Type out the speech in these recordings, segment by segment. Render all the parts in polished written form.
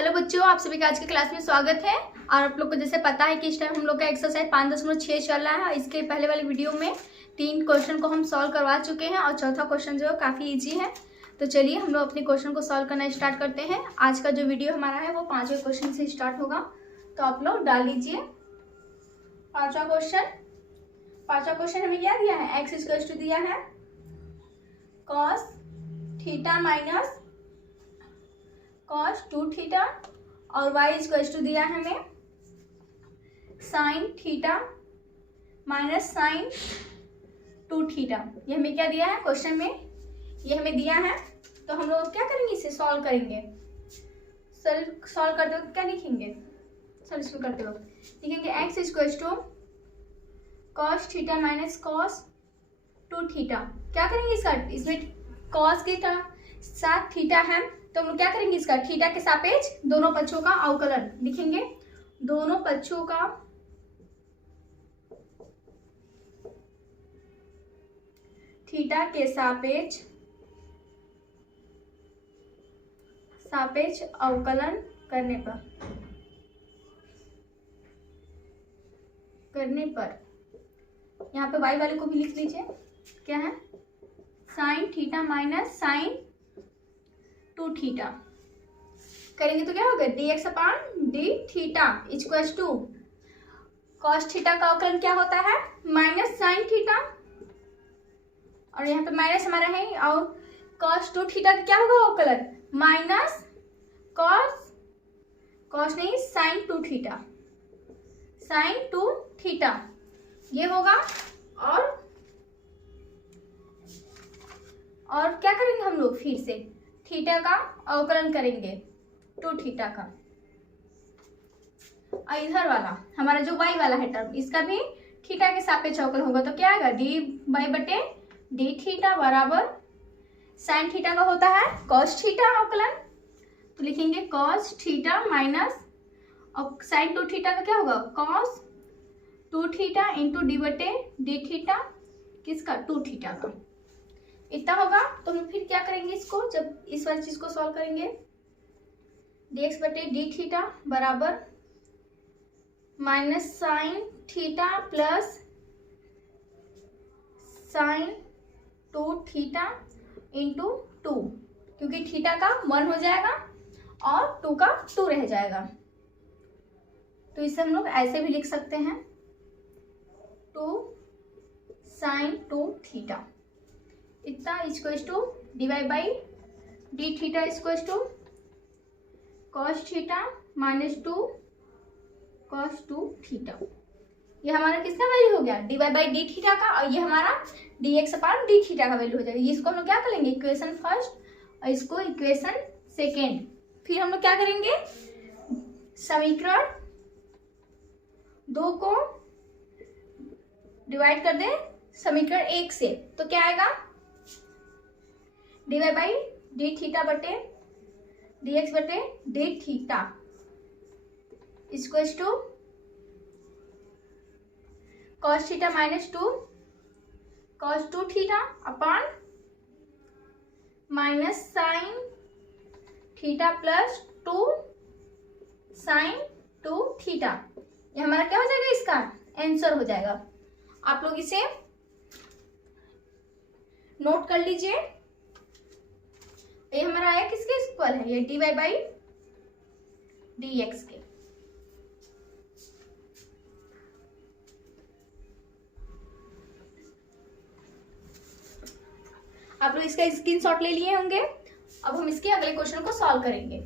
Hello बच्चों, आप सभी का आज की क्लास में स्वागत है। और आप लोग को जैसे पता है कि इस टाइम हम लोग का एक्सरसाइज 5.6 चल रहा है। इसके पहले वाली वीडियो में 3 क्वेश्चन को हम सॉल्व करवा चुके हैं और चौथा क्वेश्चन जो है काफ़ी इजी है। तो चलिए हम लोग अपने क्वेश्चन को सॉल्व करना स्टार्ट करते हैं। आज का जो वीडियो हमारा है वो 5वें क्वेश्चन से स्टार्ट होगा, तो आप लोग डाल लीजिए। पाँचवा क्वेश्चन हमें क्या दिया है, एक्स इक्वल टू दिया है cos theta minus cos 2 theta और y इक्वल टू दिया है हमें sine theta minus sine 2 theta. ये हमें क्या दिया है क्वेश्चन में, ये हमें दिया है। तो हम लोग क्या करेंगे, इसे सॉल्व करेंगे। सॉल्व करते वक्त क्या लिखेंगे, सॉल्यूशन करते वक्त लिखेंगे x equal to cos theta minus cos 2 theta. क्या करेंगे इसका, इसमें कॉस के साथ थीटा है तो हम लोग क्या करेंगे, इसका थीटा के सापेक्ष दोनों पक्षों का अवकलन लिखेंगे। दोनों पक्षों का थीटा के सापेक्ष अवकलन करने पर यहाँ पे y वाले को भी लिख लीजिए। क्या है, sine theta minus sine 2 theta करेंगे तो क्या होगा, dx upon d theta equals to cos theta का अवकलन क्या होता है माइनस साइन थीटा, और यहाँ पे माइनस हमारा है, और कॉस 2 थीटा का क्या होगा अवकलन माइनस कॉस नहीं साइन 2 थीटा, साइन 2 थीटा ये होगा। और क्या करेंगे हम लोग, फिर से थीटा का अवकलन करेंगे 2 थीटा का। और इधर वाला हमारा जो y वाला है टर्म, इसका भी थीटा के सापेक्ष अवकलन होगा। तो क्या आएगा, डी वाई बटे डी थीटा बराबर साइन थीटा का होता है कॉस थीटा अवकलन। तो लिखेंगे कॉस थीटा माइनस और साइन 2 थीटा का क्या होगा कॉस 2 थीटा इंटू डी बटे डी थीटा किसका 2 थीटा का, इतना होगा। तो हम फिर क्या करेंगे, इसको जब इस वाली चीज को सॉल्व करेंगे, dx बटे डी थीटा बराबर minus sine theta plus sign 2 theta into 2, क्योंकि थीटा का 1 हो जाएगा और 2 का 2 रह जाएगा। तो इसे हम लोग ऐसे भी लिख सकते हैं 2 साइन 2 थीटा इतना equals to divide by d theta equals to cos theta minus 2 cos 2 theta. ये हमारा किसका वैल्यू हो गया, डिवाइड बाई डी थीटा का, और ये हमारा डी एक्स अपान डी थीटा का वैल्यू हो जाएगा। इसको हम लोग क्या करेंगे, इक्वेशन फर्स्ट और इसको इक्वेशन सेकेंड। फिर हम लोग क्या करेंगे, समीकरण 2 को डिवाइड कर दे समीकरण 1 से, तो क्या आएगा डिवाइड बाई डी थीटा बटे डी एक्स बटे d theta equals to cos theta minus 2 cos 2 theta upon minus sine theta plus 2 sine 2 theta. ये हमारा क्या हो जाएगा, इसका आंसर हो जाएगा। आप लोग इसे नोट कर लीजिए। ये हमारा आया किसके इक्वल है, ये d y by d x के। आप लोग इसका स्क्रीनशॉट ले लिए होंगे। अब हम इसके अगले क्वेश्चन को सॉल्व करेंगे।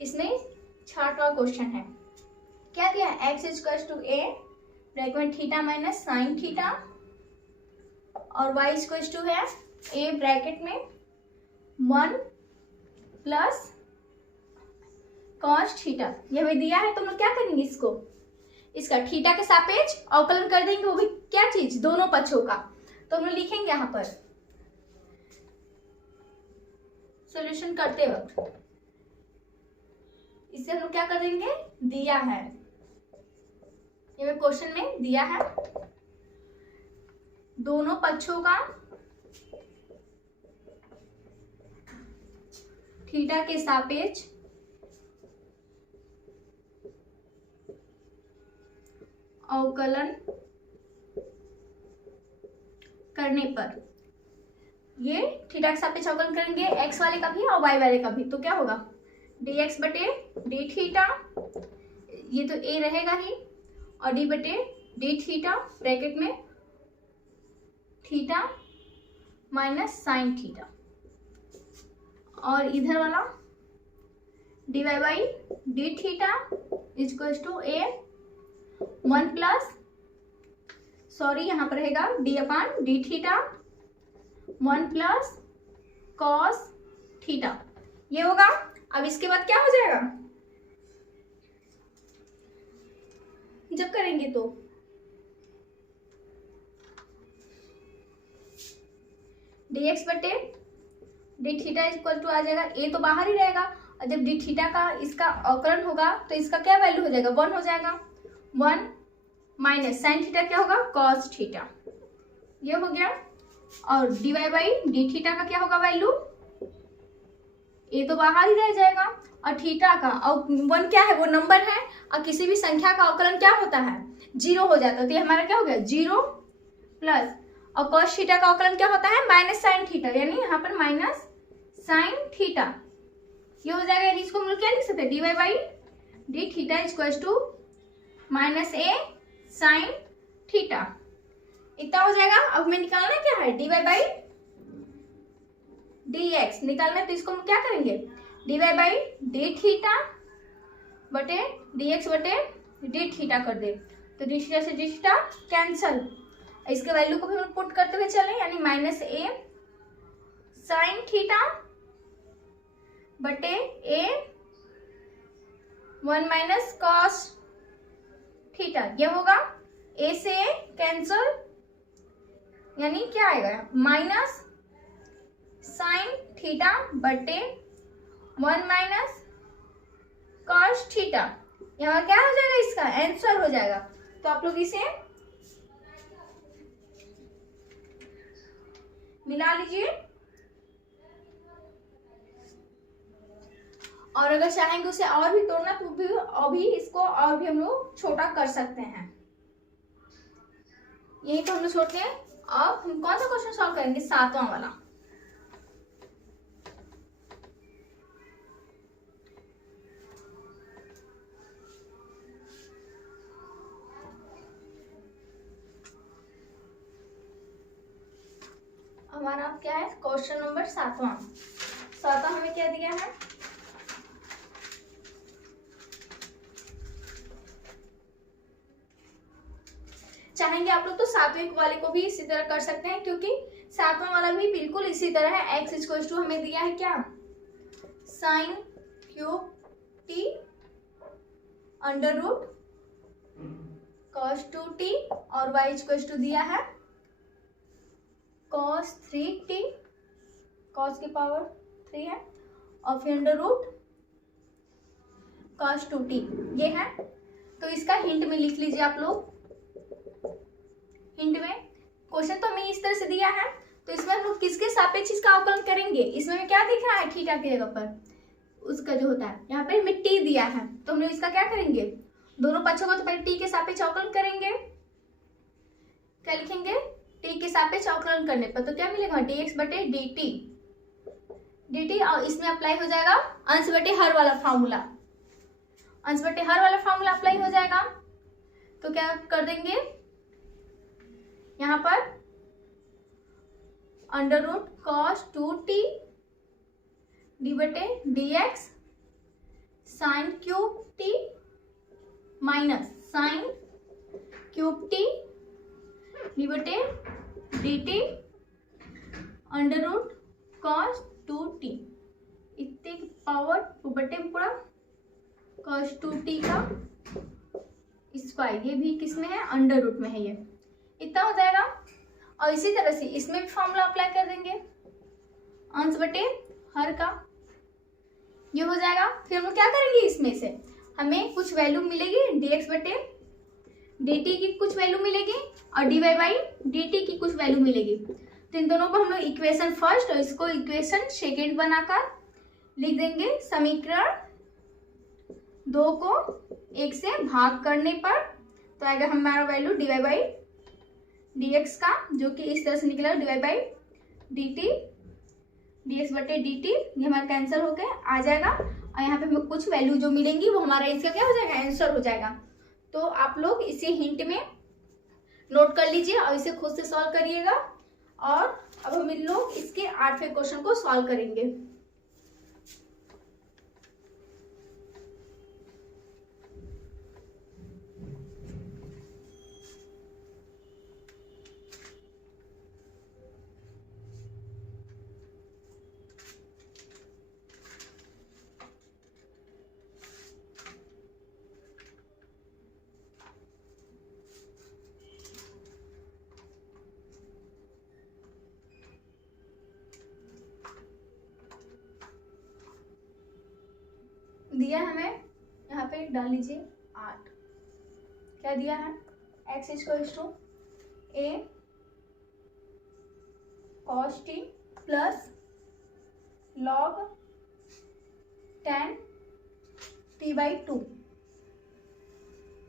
इसमें 6वां क्वेश्चन है। क्या दिया है, x equal to a bracket में थीटा माइनस साइन थीटा और y इक्वल टू है ए ब्रैकेट में 1 प्लस कॉस थीटा। ये हमें दिया है, तो हम लोग क्या करेंगे, इसका थीटा के सापेक्ष अवकलन कर देंगे, वो भी क्या चीज, दोनों पक्षों का। तो हम लोग लिखेंगे यहाँ पर सॉल्यूशन करते वक्त इसे हम लोग क्या कर देंगे, दिया है ये मैं क्वेश्चन में दिया है। दोनों पक्षों का थीटा के सापेक्ष अवकलन करने पर, ये थीटा के सापेक्ष अवकलन करेंगे एक्स वाले का भी और वाई वाले का भी, तो क्या होगा dx बटे डी थीटा, ये तो a रहेगा ही, और d बटे डी थीटा ब्रैकेट में थीटा माइनस साइन थीटा, और इधर वाला dy by d theta equals to a 1 plus, sorry यहाँ पर रहेगा d upon d theta 1 plus cos theta, ये होगा। अब इसके बाद क्या हो जाएगा जब करेंगे तो dx बटे डी थीटा इक्वल टू आ जाएगा, a तो बाहर ही रहेगा, और जब डी थीटा का इसका अवकलन होगा तो इसका क्या वैल्यू हो जाएगा 1 हो जाएगा, 1 माइनस साइन थीटा क्या होगा कॉस थीटा, ये हो गया। और dy बाई डी थीटा का क्या होगा वैल्यू, a तो बाहर ही रह जाएगा, और थीटा का और 1 क्या है वो नंबर है, और किसी भी संख्या का अवकलन क्या होता है 0 हो जाता है, तो ये हमारा क्या हो गया 0 प्लस, और कॉस थीटा का अवकलन क्या होता है माइनस साइन थीटा, यानी यहाँ पर माइनस साइन थीटा, ये हो जाएगा। यानी इसको हम लोग क्या लिख सकते हैं dy by d theta equals to minus a sine theta, इतना हो जाएगा। अब हमें निकालना क्या है dy बाई dx निकालना है, तो इसको हम क्या करेंगे dy बाई डी थीटा बटे dx बटे डी थीटा कर दे, तो डी थीटा से डी थीटा कैंसल, इसके वैल्यू को भी हम पुट करते हुए चले, यानी माइनस a साइन थीटा बटे a 1 माइनस कॉस थीटा, ये होगा a से a कैंसल, यानी क्या आएगा माइनस साइन थीटा बटे 1 माइनस कॉस थीटा, यहाँ क्या हो जाएगा इसका आंसर हो जाएगा। तो आप लोग इसे मिला लीजिए, और अगर चाहेंगे उसे और भी तोड़ना तो भी अभी इसको और भी हम लोग छोटा कर सकते हैं। यही तो हम लोग छोड़ते हैं। अब हम कौन सा क्वेश्चन सॉल्व करेंगे 7वां वाला। हमारा क्या है क्वेश्चन नंबर 7वां हमें क्या दिया है चाहेंगे आप लोग तो 7वें वाले को भी इसी तरह कर सकते हैं, क्योंकि 7वां वाला भी बिल्कुल इसी तरह है। x इक्वल टू हमें दिया है क्या sine cube t under root cos 2t, और y इक्वल टू दिया है cos 3t, cos की पावर 3 है, और फिर अंडर रूट cos 2t ये है। तो इसका हिंट में लिख लीजिए आप लोग। हिंट में क्वेश्चन तो हमें इस तरह से दिया है, तो इसमें हम लोग किसके सापेक्ष इसका अवकलन करेंगे। इसमें हमें क्या दिख रहा है थीटा की जगह पर उसका जो होता है, यहाँ पे हमें t दिया है, तो हम लोग इसका क्या करेंगे दोनों पक्षों को तो पहले t के सापेक्ष अवकलन करेंगे। क्या लिखेंगे t के सापेक्ष अवकलन करने पर तो क्या मिलेगा dx बटे dt, और इसमें अप्लाई हो जाएगा अंश बटे हर वाला फार्मूला, अंश बटे हर वाला फार्मूला अप्लाई हो जाएगा। तो क्या कर देंगे यहाँ पर under root cos 2t d बटे dx sine cube t minus sine cube t d बटे dt under root cos 2t इतने पावर 2 बटे पूरा कॉस 2t का स्क्वायर, ये भी किसमें है अंडर रूट में है, ये इतना हो जाएगा। और इसी तरह से इसमें भी फॉर्मूला अप्लाई कर देंगे अंश बटे हर का, ये हो जाएगा। फिर हम लोग क्या करेंगे इसमें से हमें कुछ वैल्यू मिलेगी dx बटे डी टी की कुछ वैल्यू मिलेगी और d y by d t की कुछ वैल्यू मिलेगी। तो इन दोनों को हम लोग इक्वेशन फर्स्ट और इसको इक्वेशन सेकेंड बनाकर लिख देंगे। समीकरण 2 को 1 से भाग करने पर तो आएगा हमारा value d y by d x का, जो कि इस तरह से निकला d y by d t d x बटे डी टी, ये हमारा कैंसिल होके आ जाएगा। और यहाँ पे हमें कुछ वैल्यू जो मिलेंगी वो हमारा इसका क्या हो जाएगा, आंसर हो जाएगा। तो आप लोग इसे हिंट में नोट कर लीजिए और इसे खुद से सॉल्व करिएगा। और अब हम इन लोग इसके 8वें क्वेश्चन को सॉल्व करेंगे। दिया है हमें, यहाँ पे डाल लीजिए 8। क्या दिया है, x equals to a cos t plus log tan t by 2,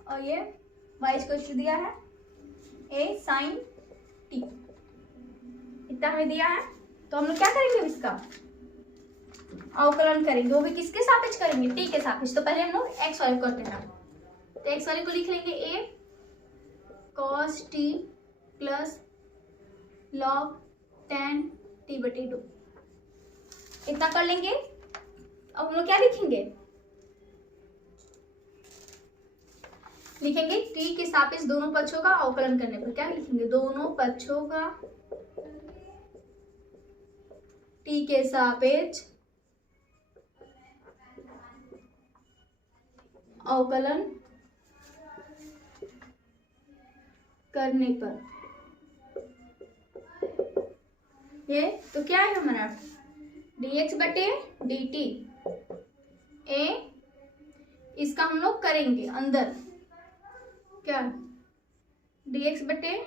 और ये y इक्वल्स टू दिया है a sin t। इतना हमें दिया है। तो हम लोग क्या करेंगे, इसका अवकलन करेंगे, वो भी किसके सापेक्ष करेंगे, t के सापेक्ष। तो पहले हम लोग x वाले करते हैं, तो x वाले को लिख लेंगे a cos t plus log tan t बटे 2। इतना कर लेंगे। अब हम लोग क्या लिखेंगे, लिखेंगे t के सापेक्ष दोनों पक्षों का अवकलन करने पर क्या लिखेंगे, दोनों पक्षों का t के सापेक्ष अवकलन करने पर। ये तो क्या है हमारा dx बटे dt a, इसका हम लोग करेंगे अंदर क्या dx बटे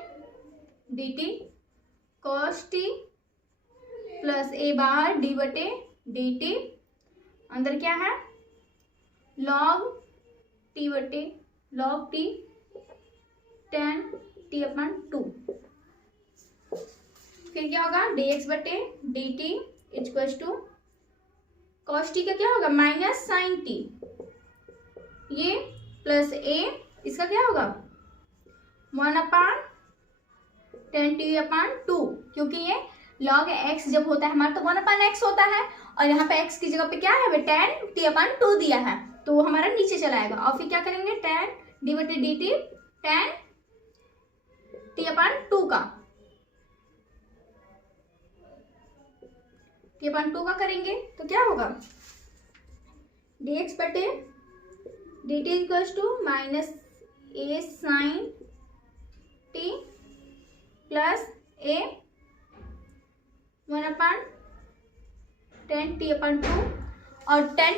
dt cos t plus a bar d बटे dt, अंदर क्या है log t बटे log t tan t अपन 2। फिर क्या होगा dx बटे dt equals to cos t का क्या होगा माइनस sin t, ये प्लस a, इसका क्या होगा 1 अपान tan t अपान 2, क्योंकि ये log x जब होता है हमारा तो 1 अपान x होता है, और यहाँ पे x की जगह पे क्या है हमें tan t अपान 2 दिया है, तो वो हमारा नीचे चला आएगा। और फिर क्या करेंगे tan d बटे dt tan t अपान 2 का, t अपान 2 का करेंगे तो क्या होगा dx बटे dt equals to minus a sin t plus a 1 upon tan t upon 2, और tan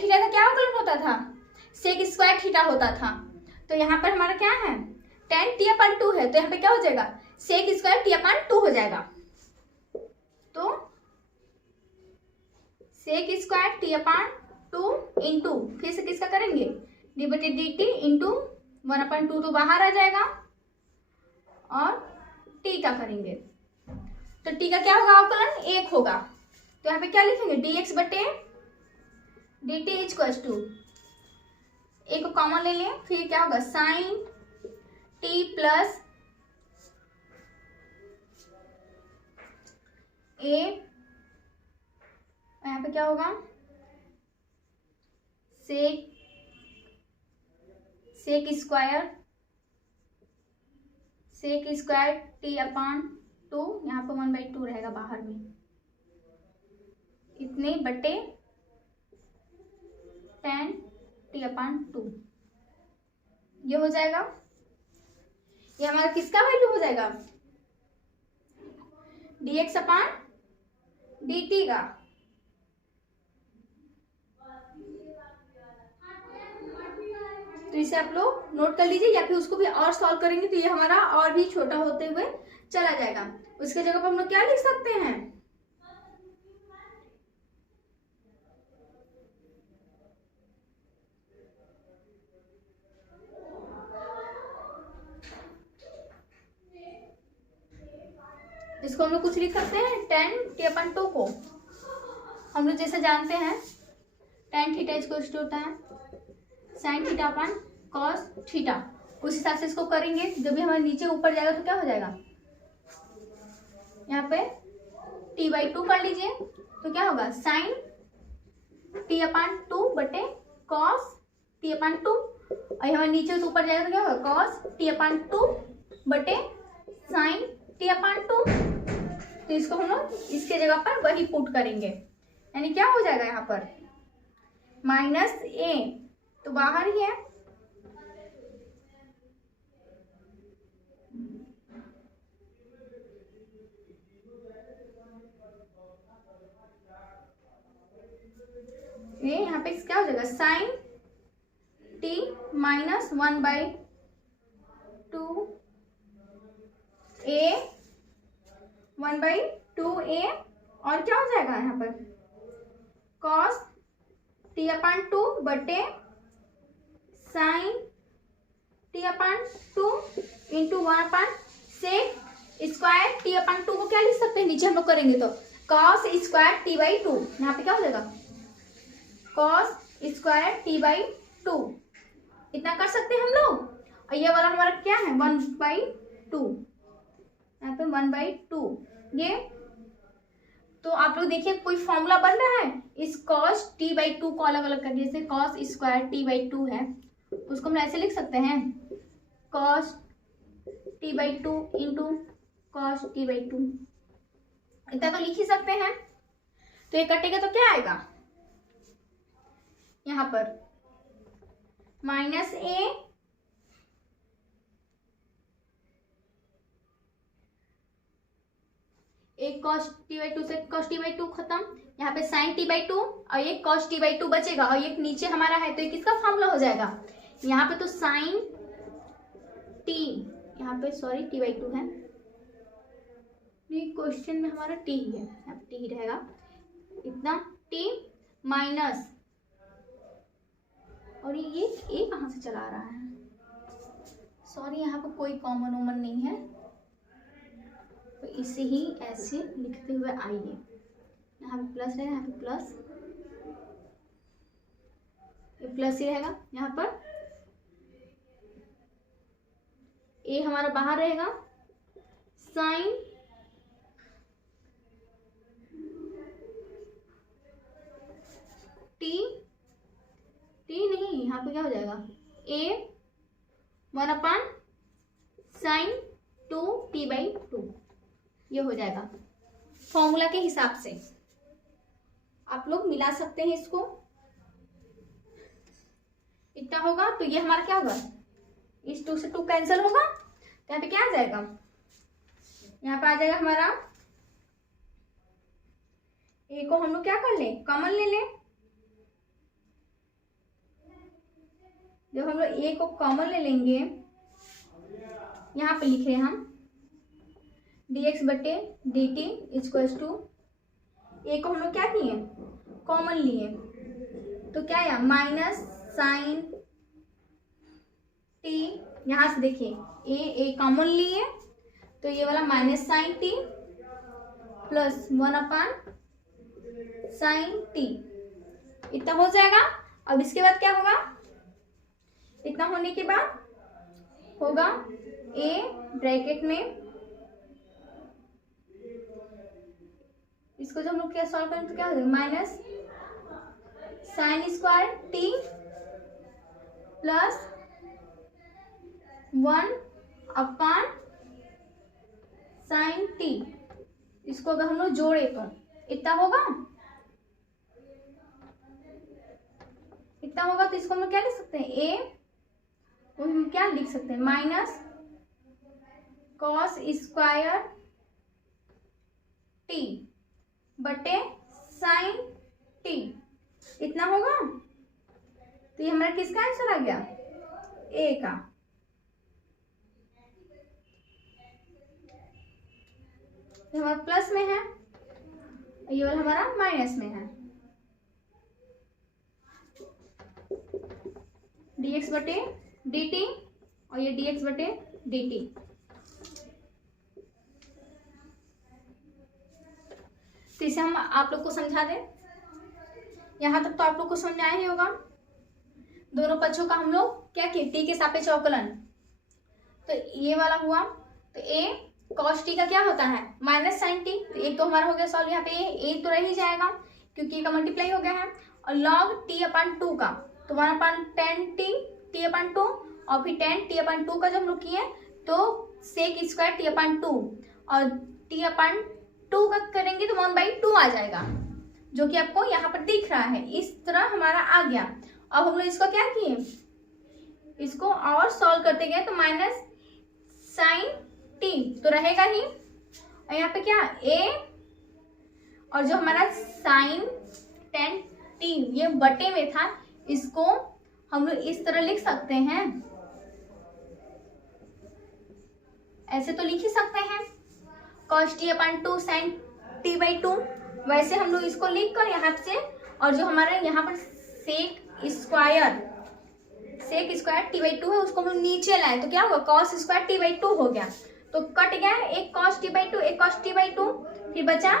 थीटा का क्या अवकलन होता था, सेक स्क्वायर थीटा होता था। तो यहाँ पर हमारा क्या है tan t अपान 2 है, तो यहाँ पे क्या हो जाएगा सेक स्क्वायर t अपान 2 हो जाएगा। तो sec square t upon 2 into फिर से किसका करेंगे d बटे dt इंटू 1 अपान 2 तो बाहर आ जाएगा, और t का करेंगे तो t का क्या होगा अवकलन 1 होगा। तो यहाँ पे क्या लिखेंगे dx बटे dt इक्वल्स टू एक को कॉमन ले लें, फिर क्या होगा साइन t प्लस a, यहाँ पे क्या होगा सेक स्क्वायर t अपान 2, यहाँ पे 1/2 रहेगा बाहर में, इतने बटे tan t अपान 2, ये हो जाएगा। ये हमारा किसका वैल्यू हो जाएगा dx अपान dt का। तो इसे आप लोग नोट कर लीजिए, या फिर उसको भी और सॉल्व करेंगे तो ये हमारा और भी छोटा होते हुए चला जाएगा। उसके जगह पर हम लोग क्या लिख सकते हैं, इसको हम लोग कुछ लिख सकते हैं tan t/2 को हम लोग जैसे जानते हैं tan थीटा इसको होता है sin थीटा अपन cos थीटा, उस हिसाब से इसको करेंगे। जब भी हमारे नीचे ऊपर जाएगा तो क्या हो जाएगा, यहाँ पे t/2 कर लीजिए तो क्या होगा sin t/2 बटे cos t/2, और हमारे नीचे तो ऊपर जाएगा तो क्या होगा cos t/2 बटे sin t/2। तो इसको हम लोग इसके जगह पर वही पुट करेंगे, यानी क्या हो जाएगा यहाँ पर -a तो बाहर ही है, ये यहाँ पे क्या हो जाएगा sin t -1/2a और क्या हो जाएगा यहाँ पर cos t/2 बटे sin t/2 into 1/sec square t/2 को क्या लिख सकते हैं, नीचे हम लोग करेंगे तो cos स्क्वायर t/2, यहाँ पे क्या हो जाएगा cos स्क्वायर t/2, इतना कर सकते हैं हम लोग। और ये वाला हमारा क्या है 1/2, यहाँ पे 1/2 ये। तो आप लोग देखिए कोई फॉर्मूला बन रहा है, इस cos t/2 को अलग अलग कर, जैसे cos स्क्वायर t/2 है उसको हम ऐसे लिख सकते हैं cos t/2 into cos t/2, इतना तो लिख ही सकते हैं। तो ये कटेगा तो क्या आएगा यहाँ पर -a एक cos t/2 से cos t/2 खत्म, यहाँ पे sin t/2 और ये cos t/2 बचेगा, और एक नीचे हमारा है तो ये किसका फॉर्मूला हो जाएगा, यहाँ पे तो sin t, यहाँ पे सॉरी t/2 है, ये क्वेश्चन में हमारा t ही है, यहाँ पे t ही रहेगा, इतना t माइनस, और ये कहाँ से चला रहा है, सॉरी यहाँ पे कोई कॉमन वोमन नहीं है, तो इसे ही ऐसे लिखते हुए आइए, यहाँ पे प्लस रहेगा, यहाँ पे प्लस, ये प्लस ही रहेगा, यहाँ पर ए हमारा बाहर रहेगा, साइन टी नहीं, यहाँ पे क्या हो जाएगा a 1/sin 2t/2, ये हो जाएगा फॉर्मूला के हिसाब से। आप लोग मिला सकते हैं इसको, इतना होगा तो ये हमारा क्या होगा, इस 2 से 2 कैंसिल होगा, तो यहाँ पे क्या आ जाएगा, यहाँ पे आ जाएगा हमारा a को हम लोग क्या कर ले कॉमन ले ले, जब हम लोग a को कॉमन ले लेंगे यहाँ पे लिख रहे हैं हम dx बटे dt इक्वल्स टू a को हम लोग क्या किए कॉमन लिए, तो क्या आया -sin t, यहाँ से देखिए a कॉमन लिए तो ये वाला -sin t plus 1/sin t, इतना हो जाएगा। अब इसके बाद क्या होगा, इतना होने के बाद होगा a ब्रैकेट में, इसको जब हम लोग क्या सॉल्व करें तो क्या हो जाएगा -sin square t plus 1/sin t, इसको अगर हम लोग जोड़े तो इतना होगा, इतना होगा, तो इसको हम लोग क्या लिख सकते हैं a, तो हम क्या लिख सकते हैं माइनस cos स्क्वायर t बटे sin t, इतना होगा। तो ये हमारा किसका आंसर आ गया, ए का। ये हमारा प्लस में है, ये वाला हमारा माइनस में है। dx बटे dt और ये dx बटे dt। तो इसे हम आप लोग को समझा दें। यहां तक तो आप लोग को समझ आया ही होगा। दोनों पक्षों का हम लोग क्या किए, टी के सापेक्ष अवकलन। तो ये वाला हुआ, तो a cos t का क्या होता है माइनस साइन टी। तो एक तो हमारा हो गया सॉल्व, यहाँ पे a तो रह ही जाएगा क्योंकि का मल्टीप्लाई हो गया है। और log t अपन 2 का तो 1 अपन टेन टी अपन 2 और फिर टेन टी अपन 2 का जब हम लोग किए तो सेक स्क्वायर टी अपन 2 और टी अपन 2 का करेंगे तो 1/2 आ जाएगा, जो कि आपको यहाँ पर दिख रहा है। इस तरह हमारा आ गया। अब हम लोग इसको क्या किए, इसको और सॉल्व करते गए तो माइनस साइन टी तो रहेगा ही। और यहाँ पे क्या a और जो हमारा साइन टेन टी ये बटे में था, इसको हम लोग इस तरह लिख सकते हैं, ऐसे तो लिख ही सकते हैं cos t अपन 2 sin t/2। वैसे हम लोग इसको लिख कर यहाँ से, और जो हमारे यहाँ पर सेक स्क्वायर t/2 है उसको हम नीचे लाए तो क्या होगा cos स्क्वायर t/2 हो गया। तो कट गया एक cos t/2 एक cos t/2, फिर बचा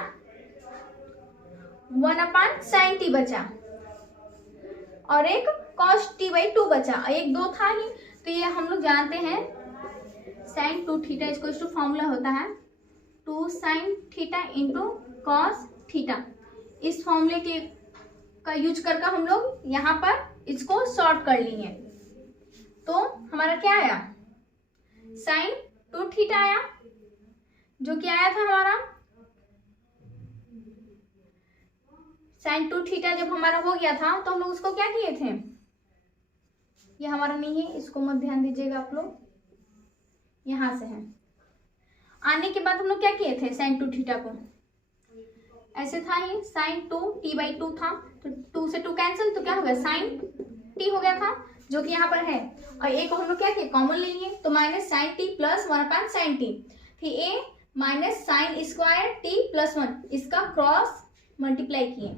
1 अपन sin t बचा और एक cos t/2 बचा, एक 2 था ही। तो ये हम लोग जानते हैं sin 2 थीटा इसको इस फॉर्मूला होता है 2 sin theta into cos theta. इस फॉर्मूले के का यूज करके हम लोग यहाँ पर इसको सॉर्ट कर लिए। तो हमारा क्या आया sin 2 थीटा आया, जो कि आया था हमारा sin 2 थीटा। जब हमारा हो गया था तो हम लोग उसको क्या किए थे, ये हमारा नहीं है इसको मत ध्यान दीजिएगा आप लोग, यहां से है। आने के बाद हम लोग क्या किए थे sin 2 थीटा को, ऐसे था ही sin 2 t/2 था तो 2 से 2 कैंसिल तो क्या हो गया sin t हो गया था, जो कि यहाँ पर है। और एक को हम लोग क्या किए कॉमन ले लिए तो माइनस साइन टी प्लस 1 अपन साइन टी, फिर a minus sine square T plus 1 इसका क्रॉस मल्टीप्लाई किए।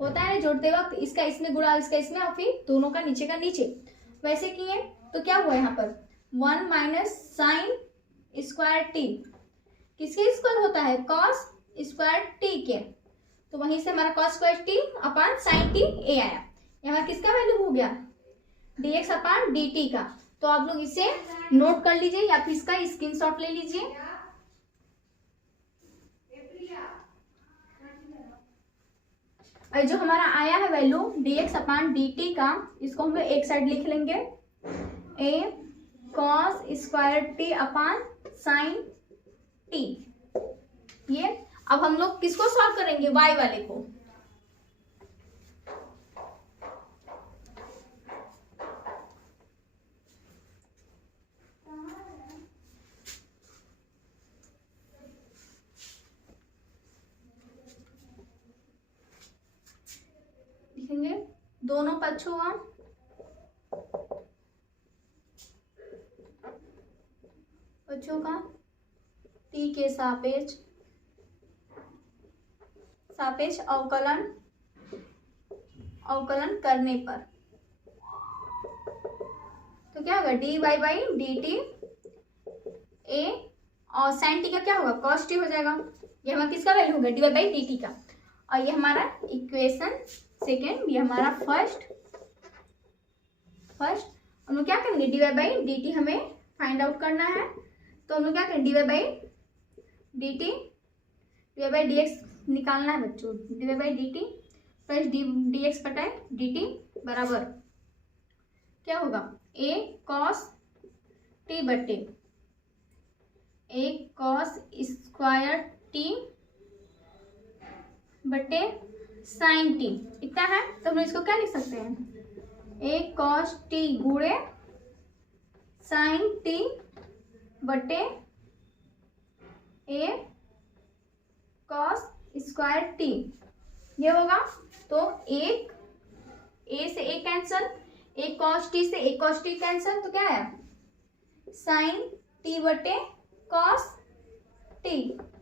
होता है जोड़ते वक्त इसका इसमें गुणा इसका इसमें और फिर दोनों का नीचे का नीचे, वैसे किए तो क्या हुआ यहाँ पर 1 माइनस साइन स्क्वायर टी किसके स्क्वायर होता है cos स्क्वायर टी के, तो वहीं से हमारा cos square t upon sine t a आया। यहाँ किसका वैल्यू हो गया dx अपन dt का। तो आप लोग इसे नोट कर लीजिए या फिर इसका स्क्रीनशॉट ले लीजिए। और जो हमारा आया है वैल्यू dx अपन dt का, इसको हम लोग एक साइड लिख लेंगे a cos square t upon sine t. ये अब हम लोग किसको सॉल्व करेंगे y वाले को। लिखेंगे दोनों पक्षों का t के सापेक्ष अवकलन करने पर तो क्या होगा dy/dt a और sin t का क्या होगा cos t हो जाएगा। ये हमारा किसका वैल्यू होगा dy/dt का। और ये हमारा इक्वेशन सेकेंड, ये हमारा फर्स्ट हम लोग क्या करेंगे dy/dt हमें फाइंड आउट करना है। तो हम लोग क्या करेंगे dy/dx निकालना है बच्चों, dy/dt प्लस dx बटा dt बराबर क्या होगा a cos t बटे a cos स्क्वायर t बटे साइन t इतना है। तो हम इसको क्या लिख सकते हैं a cos t गुणे साइन t बटे a cos स्क्वायर टी, ये होगा। तो एक a से a कैंसल, एक cos t से एक cos t कैंसिल, तो क्या है sin t बटे cos t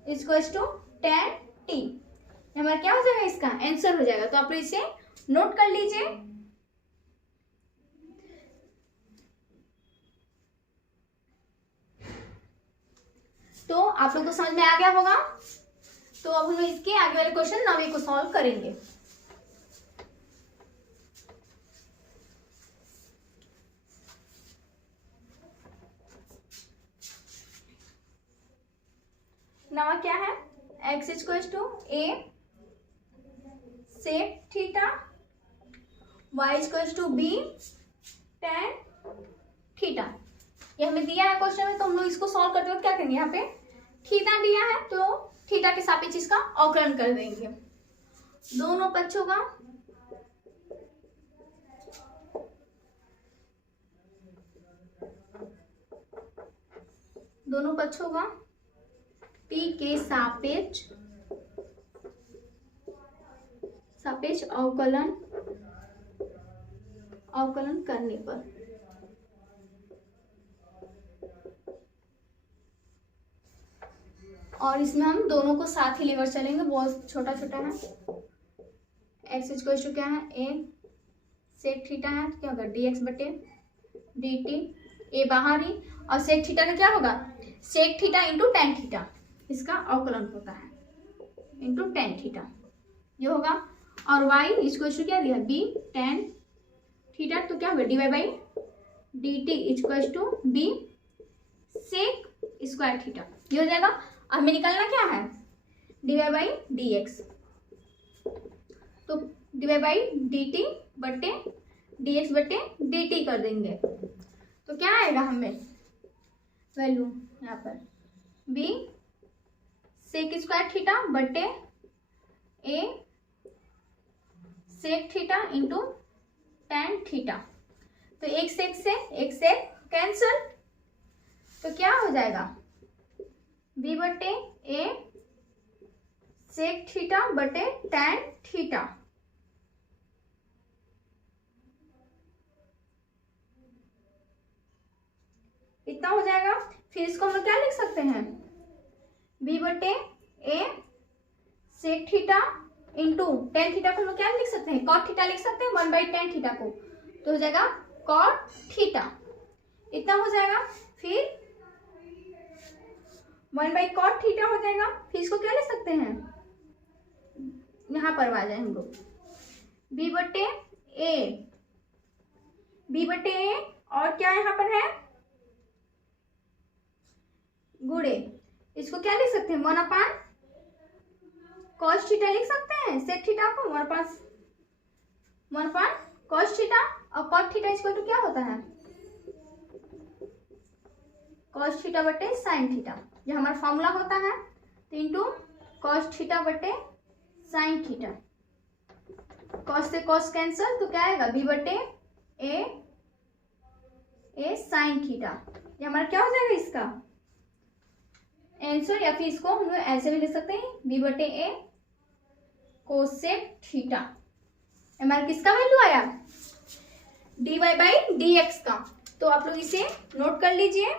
equals to tan t। हमारा क्या हो जाएगा, इसका आंसर हो जाएगा। तो आप लोग इसे नोट कर लीजिए। तो आप लोग को समझ में आ गया होगा। तो अब हम लोग इसके आगे वाले क्वेश्चन 9वीं को सॉल्व करेंगे। नवा क्या है, x equals to a sec theta, y equals to b tan theta. ये हमें दिया है क्वेश्चन में, तो हम लोग इसको सॉल्व करते वक्त क्या करेंगे, यहाँ पे थीटा दिया है तो थीटा के सापेक्ष इसका अवकलन कर देंगे। दोनों पक्षों का p के सापेक्ष अवकलन करने पर और इसमें हम दोनों को साथ ही लेकर चलेंगे, बहुत छोटा छोटा है। x इक्वल टू क्या है, a सेक थीटा है तो क्या होगा dx बटे dt, a बाहर ही, और सेक थीटा का क्या होगा sec theta into tan theta, इसका अवकलन होता है इंटू टेन थीटा ये होगा। और y इक्वल टू क्या दिया b टेन थीटा, तो क्या होगा dy by dt equal to b sec square theta ये हो जाएगा। हमें निकालना क्या है dy बाई dx, तो dy बाई dt बटे dx बटे dt कर देंगे, तो क्या आएगा हमें वैल्यू यहाँ पर b सेक स्क्वायर थीटा बटे a sec theta into tan theta. तो एक सेक कैंसिल, तो क्या हो जाएगा b बटे a सेक थीटा बटे टेन थीटा। इतना हो जाएगा। फिर इसको हम लोग क्या लिख सकते हैं, b बटे a sec theta into tan theta को हम लोग क्या लिख सकते हैं, कॉट थीटा लिख सकते हैं, 1 बाई टेन थीटा को, तो हो जाएगा कॉट थीटा। इतना हो जाएगा। फिर 1 बाई कॉट थीटा हो जाएगा। फिर इसको क्या लिख सकते हैं, यहाँ पर आ जाए हम लोग b बटे a और क्या यहाँ पर है गुणे, इसको क्या लिख सकते हैं 1/, कॉस थीटा लिख सकते हैं सेक थीटा को 1/, कॉस थीटा, और कॉट थीटा इसको तो क्या होता है कॉस थीटा बटे साइन थीटा, ये हमारा फॉर्मूला होता है। तो इंटू कॉस थीटा बटे साइन थीटा, कॉस से कॉस कैंसिल, तो क्या आएगा b बटे a साइन थीटा, ये हमारा क्या हो जाएगा इसका आंसर। या फिर इसको हम लोग ऐसे भी लिख सकते हैं b बटे a कोसेक थीटा। हमारा किसका वैल्यू आया dy बाई dx का। तो आप लोग इसे नोट कर लीजिए।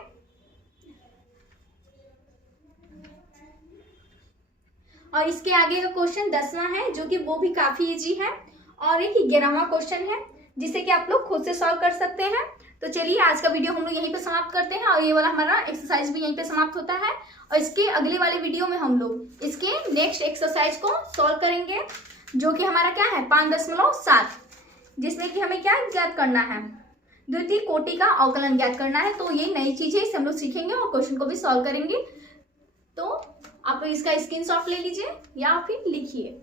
और इसके आगे का क्वेश्चन 10वां है, जो कि वो भी काफी इजी है, और एक 11वां क्वेश्चन है जिसे कि आप लोग खुद से सॉल्व कर सकते हैं। तो चलिए आज का वीडियो हम लोग यहीं पे समाप्त करते हैं, और ये वाला हमारा एक्सरसाइज भी यहीं पे समाप्त होता है। और इसके अगले वाले वीडियो में हम लोग इसके नेक्स्ट एक्सरसाइज को सॉल्व करेंगे, जो कि हमारा क्या है 5.7, जिसमें कि हमें क्या ज्ञात करना है द्वितीय कोटि का अवकलन ज्ञात करना है। तो ये नई चीज है, इसे हम लोग सीखेंगे और क्वेश्चन को भी सॉल्व करेंगे। तो आप इसका स्क्रीनशॉट ले लीजिए या फिर लिखिए।